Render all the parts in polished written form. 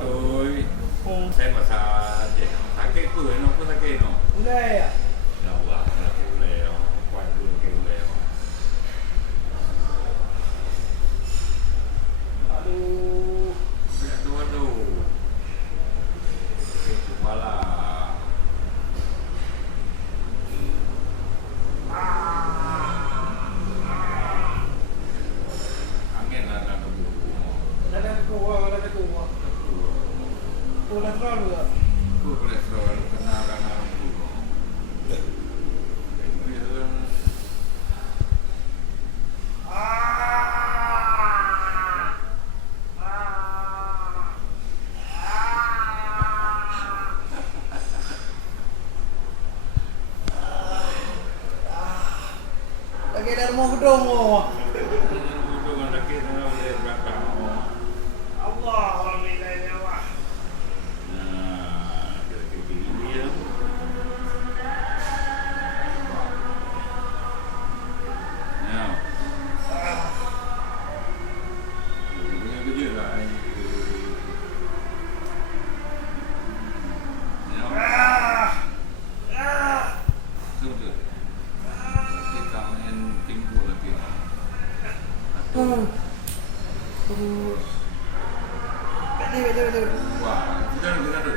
Tôi xem mà thả cái cười nó có cái nó Lê à? đâu là cái lèo quay cái lèo Aduh. aduh itu malah angin lah nak keburu Ada kuah. Kolesterol juga. aku kolesterol kena karena keburu Lagi dah mau gedung mo. hubungan lagi dengan belakang Allah, alhamdulillah nyawa. nah kayak gini ya now hubungan kerja lah betul kita yang timbul lagi Betul. wah kita ada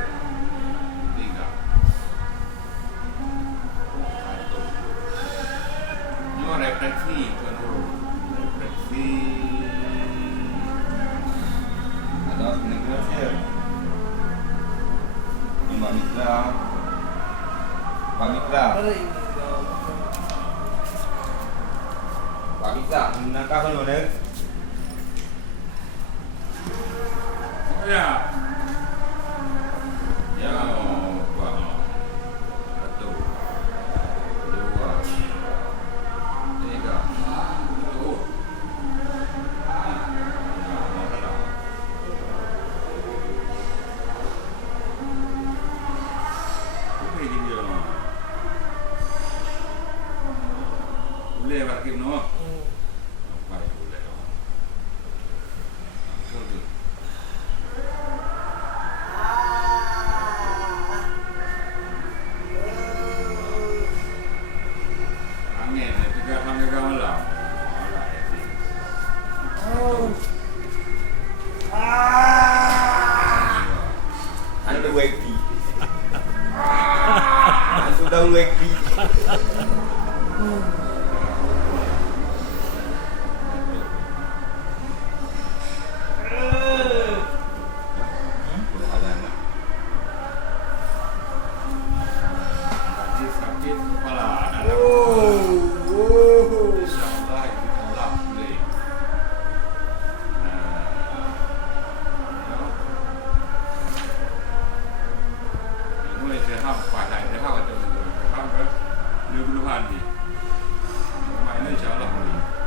tiga ini refleksi tuan guru refleksi Ada negara dia. Imam Mitra. Pak Mitra. Pak Mitra, nak apa mana? ya ya wah satu dua tiga boleh parkir no apa yang boleh betul tu angin tiga angin malam malah ya sih Anda weki. Anda dah weki. tadi sakit kepala dalam insyaallah itu Allah boleh mulai sehat pada sehat atau sehat kan 60-an ni mainnya insyaallah boleh